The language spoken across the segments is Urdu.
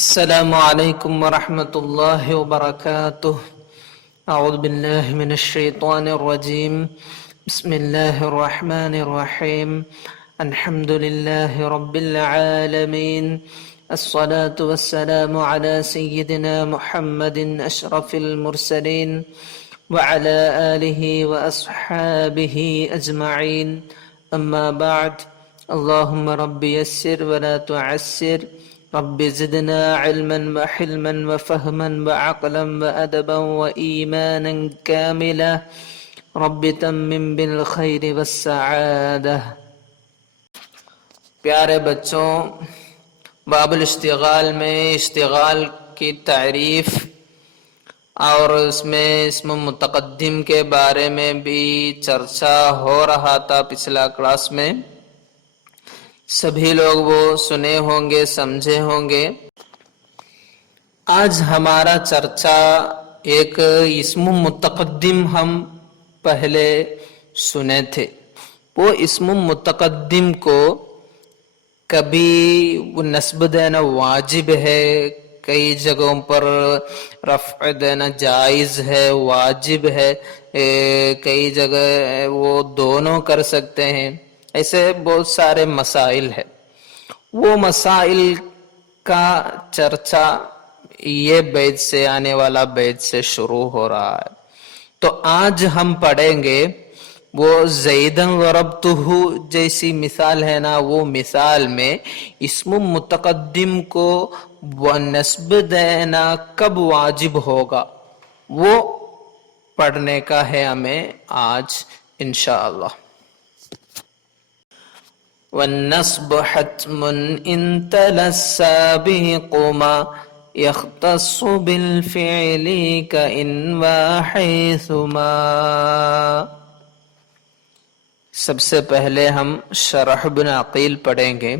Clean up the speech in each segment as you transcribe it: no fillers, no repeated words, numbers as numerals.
السلام عليكم ورحمة الله وبركاته. أعوذ بالله من الشيطان الرجيم. بسم الله الرحمن الرحيم. الحمد لله رب العالمين. الصلاة والسلام على سيدنا محمد أشرف المرسلين وعلى آله وأصحابه أجمعين. أما بعد، اللهم رب يسر ولا تعسر، رب زدنا علما وحلما وفهما وعقلا وأدبا وإيمانا كاملا، رب تمم بالخير والسعادة. پیارے بچوں، باب الاشتغال میں اشتغال کی تعریف اور اس میں اسم متقدم کے بارے میں بھی چرچا ہو رہا تھا پچھلا کلاس میں. سبھی لوگ وہ سنے ہوں گے، سمجھے ہوں گے. آج ہمارا چرچا ایک اسم متقدم ہم پہلے سنے تھے. وہ اسم متقدم کو کبھی نسب دینا واجب ہے، کئی جگہوں پر رفع دینا جائز ہے، واجب ہے، کئی جگہ وہ دونوں کر سکتے ہیں. ایسے بہت سارے مسائل ہیں. وہ مسائل کا چرچا یہ بیت سے آنے والا بیت سے شروع ہو رہا ہے. تو آج ہم پڑھیں گے وہ زیدن ضربتہ جیسی مثال ہے نا، وہ مثال میں اسم متقدم کو نسب دینا کب واجب ہوگا وہ پڑھنے کا ہے ہمیں آج انشاءاللہ. والنصب حتم إن تلا السابق ما يختص بالفعل كإن وحيثما. سب سے پہلے ہم شرح بن عقیل پڑھیں گے.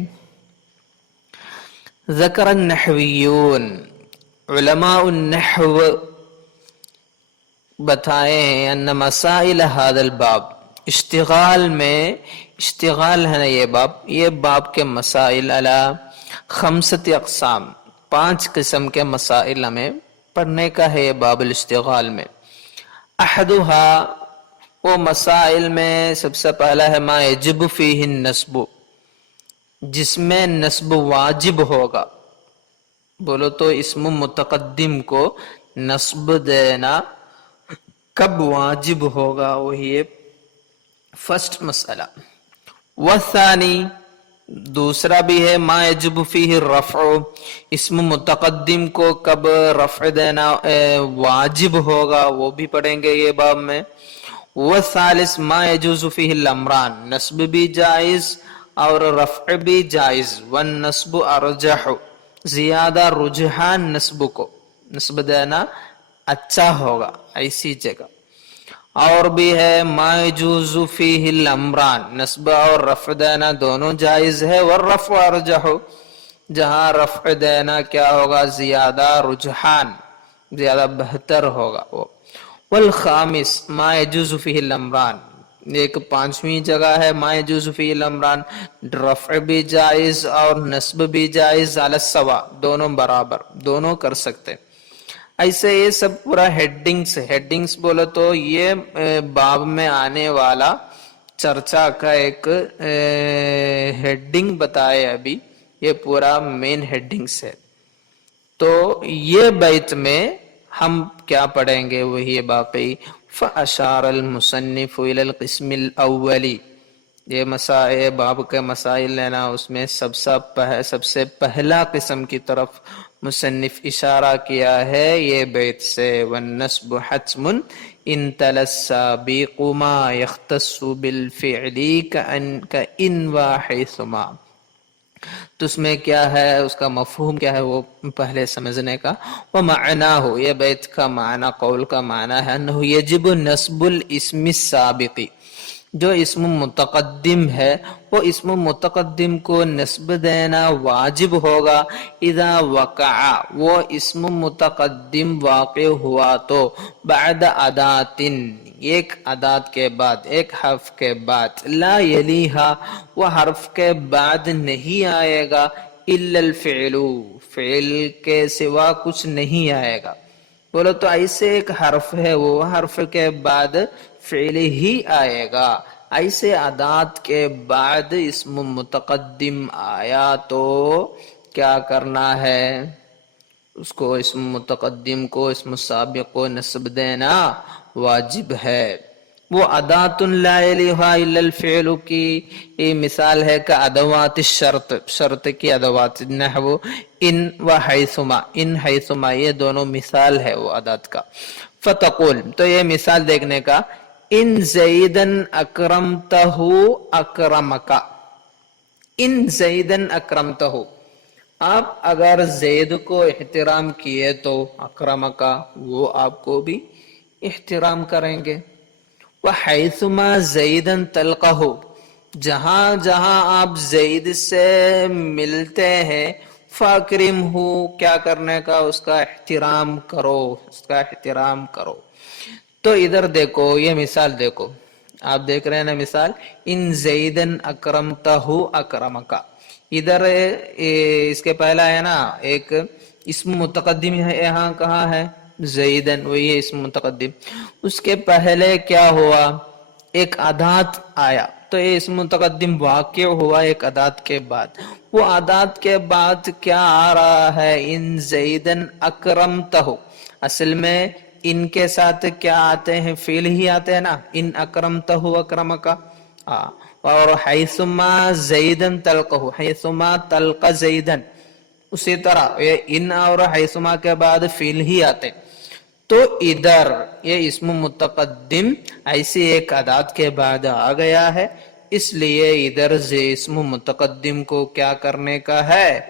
ذکر النحویون، علماء النحو بتائے ہیں ان مسائل هذا الباب، اشتغال میں، اشتغال ہے نا یہ باب کے مسائل علی خمسۃ اقسام، 5 قسم کے مسائل ہمیں پڑھنے کا ہے یہ باب الاشتغال میں. احدها، وہ مسائل میں سب سے پہلا ہے ما یجب فیہ النصب، جس میں نصب واجب ہوگا. بولو تو اسم متقدم کو نصب دینا کب واجب ہوگا، وہی فرسٹ مسئلہ. والثانی، دوسرا بھی ہے ما یجب فیہ الرفع، اسم متقدم کو کب رفع دینا واجب ہوگا، وہ بھی پڑھیں گے یہ باب میں. والثالث ما یجوز فیہ الامران، نصب بھی جائز اور رفع بھی جائز. والنصب ارجح، زیادہ رجحان نصب کو، نصب دینا اچھا ہوگا ایسی جگہ. اور بھی ہے ما یجوز فیہ الامران، نصب اور رفع دینا دونوں جائز ہے. والرفع ارجح، جہاں رفع دینا کیا ہوگا، زیادہ رجحان، زیادہ بہتر ہوگا وہ. والخامس ما یجوز فیہ الامران، ایک 5ویں جگہ ہے ما یجوز فیہ الامران، رفع بھی جائز اور نصب بھی جائز، علی السواء، دونوں برابر، دونوں کر سکتے. ایسے یہ سب پورا ہیڈنگز بولو تو یہ باب میں آنے والا چرچا کا ایک ہیڈنگ بتائے ابھی، یہ پورا مین ہیڈنگز ہے. تو یہ بیت میں ہم کیا پڑھیں گے، وہی باقی. فاشار المصنف الى القسم الاول، یہ مسائل باب کے مسائل لینا، اس میں سب سے پہلا قسم کی طرف مصنف اشارہ کیا ہے یہ بیت سے. والنصب حتم ان تلا السابق ما يختص بالفعل كإن وحيثما. تو اس میں کیا ہے، اس کا مفہوم کیا ہے وہ پہلے سمجھنے کا. ومعناه، یہ بیت کا معنی، قول کا معنی ہے انه يجب نصب الاسم السابق، جو اسم متقدم ہے وہ اسم متقدم کو نصب دینا واجب ہوگا. اذا وقع، وہ اسم متقدم واقع ہوا تو بعد ادات، ایک ادات کے بعد، ایک حرف کے بعد، لا یلیہا، وہ حرف کے بعد نہیں آئے گا، الا الفعل، فعل کے سوا کچھ نہیں آئے گا. بولو تو ایسے ایک حرف ہے، وہ حرف کے بعد فعل ہی آئے گا. ایسے ادات کے بعد اسم متقدم آیا تو کیا کرنا ہے؟ اس کو اسم متقدم کو اسم سابق کو نسب دینا واجب ہے. وہ ادات لا یلیھا الا الفعل کی مثال ہے کہ ادوات الشرط، شرط کی ادوات، نحو ان و حیثما، ان حیثما، یہ دونوں مثال ہے وہ ادات کا. فتقول، تو یہ مثال دیکھنے کا، ان زیدن اکرمتہ اکرمک، ان زیدن اکرمتہ، آپ اگر زید کو احترام کیے تو اکرمکا، وہ آپ کو بھی احترام کریں گے. وحیثما زیدن تلقہ، جہاں جہاں آپ زید سے ملتے ہیں، فاکرمہ، کیا کرنے کا؟ اس کا احترام کرو، اس کا احترام کرو. تو ادھر دیکھو، یہ مثال دیکھو، آپ دیکھ رہے ہیں نا مثال، ان زیدن اکرمتہ اکرمکا. ادھر اس کے پہلا ہے نا ایک اسم متقدم ہے، یہاں کہاں ہے؟ زیدن، وہی ہے اسم متقدم. اس کے پہلے کیا ہوا؟ ایک ادات آیا، تو یہ اسم متقدم واقع ہوا ایک ادات کے بعد. وہ ادات کے بعد کیا آ رہا ہے؟ ان زیدن اکرمتہ. اصل میں ان کے ساتھ کیا آتے ہیں؟ فعل ہی آتے ہیں نا، ان اکرمتہ اکرمکا. اور حیثما زیدن تلقہ، حیثما تلقى زیدن، اسی طرح یہ ان اور حیثما کے بعد فعل ہی آتے. تو ادھر یہ اسم متقدم ایسی ایک ادات کے بعد آ گیا ہے، اس لیے ادھر سے اسم متقدم کو کیا کرنے کا ہے؟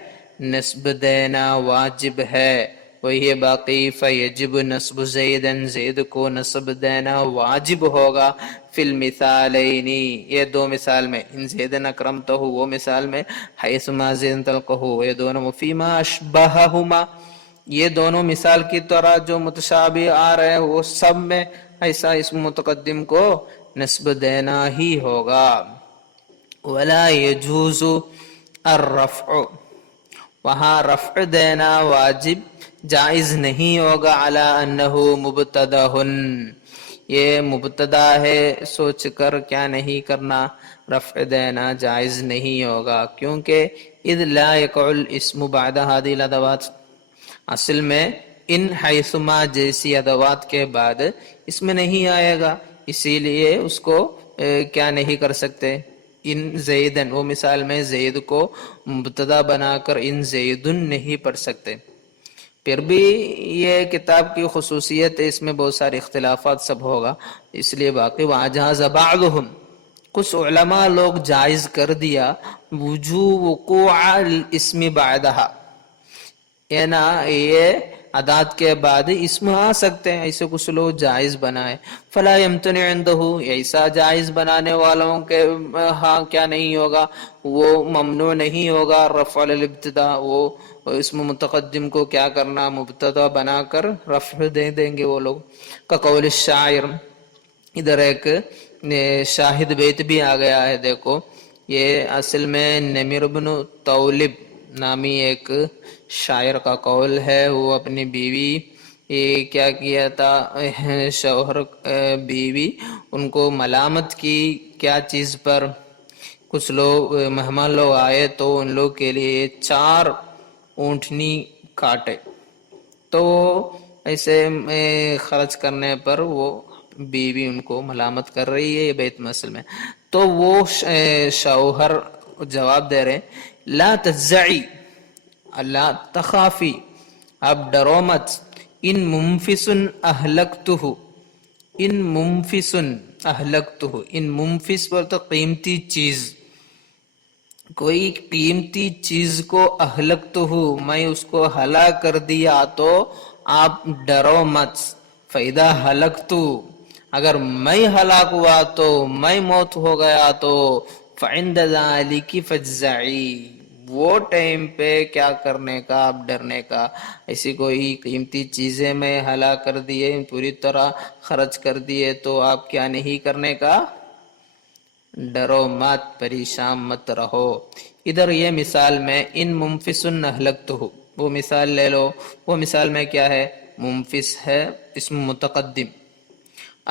نسب دینا واجب ہے. وہی باقی فیجب نصب زیدن، زید کو نصب دینا واجب ہوگا. فی المثالین، یہ دو مثال میں، ان زیدن اکرمتہ وہ مثال میں، حیثما زیدن تلقہ یہ دونوں، فیما اشبہہما یہ دونوں مثال کی طرح جو متشابہ آ رہے ہیں وہ سب میں ایسا اسم متقدم کو نسب دینا ہی ہوگا. ولا يجوز الرفع، وہاں رفع دینا واجب جائز نہیں ہوگا. علی انہ مبتدأ، یہ مبتدا ہے سوچ کر کیا نہیں کرنا؟ رفع دینا جائز نہیں ہوگا. کیونکہ اذ لا يقع الاسم بعد هذه الادوات، اصل میں ان حیثما جیسی ادوات کے بعد اس میں نہیں آئے گا، اسی لیے اس کو کیا نہیں کر سکتے؟ ان زیدن، وہ مثال میں زید کو مبتدا بنا کر ان زیدن نہیں پڑھ سکتے. پھر بھی یہ کتاب کی خصوصیت ہے، اس میں بہت سارے اختلافات سب ہوگا، اس لیے باقی وَأَجَازَ بَعْضُهُمْ، کچھ علماء لوگ جائز کر دیا وجوب وقوع الاسم بعدها، یہ نا یہ ادات کے بعد اسم آ سکتے ہیں، ایسے کچھ لوگ جائز بنائے. فلا يمتنع عنده، ایسا جائز بنانے والوں کے ہاں کیا نہیں ہوگا؟ وہ ممنوع نہیں ہوگا. رفع الابتداء، وہ اسم متقدم کو کیا کرنا؟ مبتدا بنا کر رفع دے دیں گے وہ لوگ. کقول الشاعر، ادھر ایک شاہد بیت بھی آ گیا ہے، دیکھو یہ اصل میں نمر بن طولب نامی ایک شاعر کا قول ہے. وہ اپنی بیوی کیا کیا تھا؟ شوہر بیوی ان کو ملامت کی کیا چیز پر؟ کچھ لوگ مہمان لوگ آئے تو ان لوگ کے لیے 4 اونٹنی کاٹے، تو ایسے خرچ کرنے پر وہ بیوی ان کو ملامت کر رہی ہے، یہ بیت مسل میں. تو وہ شوہر جواب دے رہے لا تجزعی، لا تخافی، اب ڈرو مت. ان منفس اہلکتہ، ان منفس اہلکتہ، ان منفس پر تو قیمتی چیز، کوئی قیمتی چیز کو اہلکتہ، میں اس کو ہلاک کر دیا تو آپ ڈرو مت. فَإِذَا هَلَكْتُ، اگر میں ہلاک ہوا تو میں موت ہو گیا تو فَعِنْدَ ذَلِكِ فَاجْزَعِي، وہ ٹائم پہ کیا کرنے کا؟ آپ ڈرنے کا. ایسی کوئی قیمتی چیزیں میں ہلاک کر دیے، پوری طرح خرچ کر دیے تو آپ کیا نہیں کرنے کا؟ ڈرو مت، پریشان مت رہو. ادھر یہ مثال میں ان منفسن اہلکتہ، وہ مثال لے لو، وہ مثال میں کیا ہے؟ منفس ہے اسم متقدم،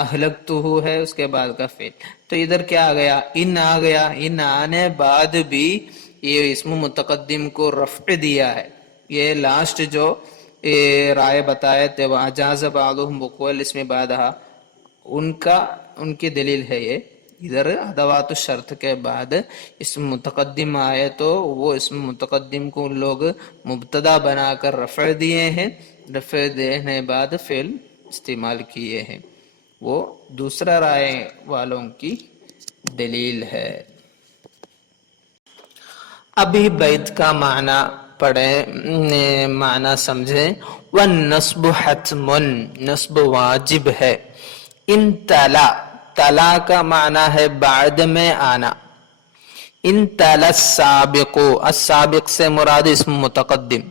اہلکتہ ہے اس کے بعد کا فعل، تو ادھر کیا آ گیا؟ ان آ گیا، ان آنے بعد بھی یہ اسم متقدم کو رفع دیا ہے۔ یہ لاسٹ جو رائے بتائے تھے وَأَجَازَ بَعْضُهُمْ وُقُوعَ الاسم بعدها، ان کی دلیل ہے یہ۔ ادھر ادوات الشرط کے بعد اسم متقدم آئے تو وہ اسم متقدم کو ان لوگ مبتدا بنا کر رفع دیے ہیں، رفع دینے بعد فعل استعمال کیے ہیں، وہ دوسرا رائے والوں کی دلیل ہے۔ ابھی بیت کا معنی پڑھیں، معنی سمجھیں۔ والنصب حتم، نصب واجب ہے۔ ان تلا، تلا کا معنی ہے بعد میں آنا۔ ان تلا السابق، السابق سے مراد اسم متقدم،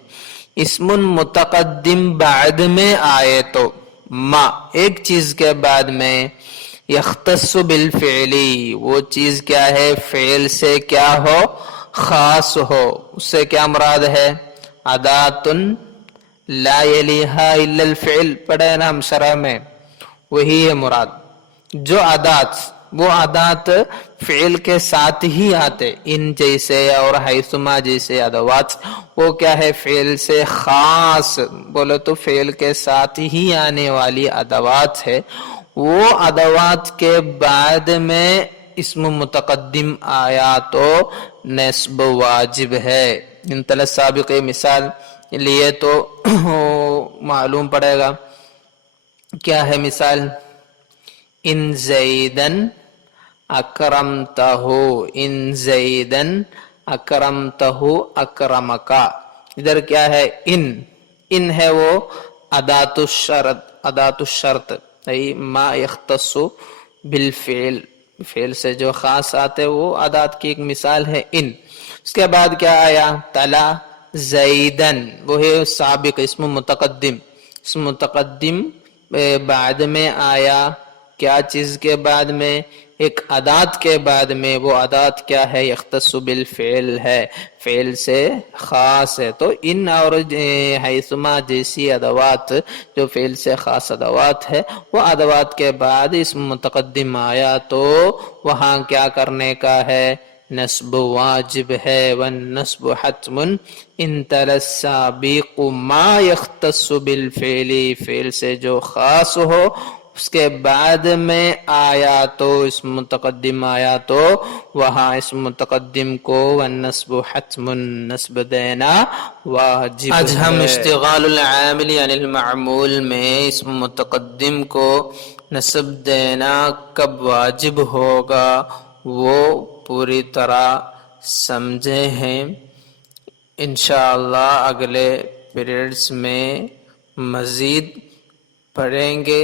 اسم متقدم بعد میں آئے تو ما، ایک چیز کے بعد میں، یختص بالفعل، وہ چیز کیا ہے؟ فعل سے کیا ہو؟ خاص ہو۔ اس سے کیا مراد ہے؟ ادات لا یلیہا الا الفعل، پڑھے نا ہم شرح میں، وہی ہے مراد۔ جو ادات، وہ ادات فعل کے ساتھ ہی آتے، ان جیسے اور حیثما جیسے ادوات، وہ کیا ہے؟ فعل سے خاص، بولے تو فعل کے ساتھ ہی آنے والی ادوات ہے، وہ ادوات کے بعد میں اسم متقدم آیا تو نصب واجب ہے۔ ان تلا السابق مثال لیے تو معلوم پڑے گا کیا ہے مثال؟ ان زیدن اکرمتہ، ان زیدن اکرمتہ اکرمکا، ادھر کیا ہے؟ ان ہے وہ ادات الشرط، ادات الشرط ما یختص بالفعل، فعل سے جو خاص آتے وہ ادات کی ایک مثال ہے ان۔ اس کے بعد کیا آیا؟ تلا زیدن، وہ ہے سابق اسم متقدم، اسم متقدم بعد میں آیا، کیا چیز کے بعد میں؟ ایک ادات کے بعد میں، وہ ادات کیا ہے؟ یختص بالفعل ہے، فعل سے خاص ہے، تو ان اور حیثما جیسی ادوات جو فعل سے خاص ادوات ہے، وہ ادوات کے بعد اسم متقدم آیا تو وہاں کیا کرنے کا ہے؟ نصب واجب ہے۔ والنصب حتم ان تلا السابق ما یختص بالفعل، فعل سے جو خاص ہو اس کے بعد میں آیا تو اسم متقدم آیا تو وہاں اسم متقدم کو والنصب حتم، نصب دینا واجب ہے۔ آج ہم اشتغال العامل یعنی المعمول میں اسم متقدم کو نصب دینا کب واجب ہوگا وہ پوری طرح سمجھے ہیں۔ انشاءاللہ اگلے پیریڈز میں مزید پڑھیں گے۔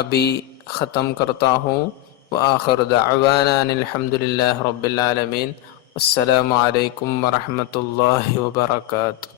ابھی ختم کرتا ہوں۔ وآخر دعوانا ان الحمدللہ رب العالمین۔ السلام علیکم ورحمۃ اللہ وبرکاتہ۔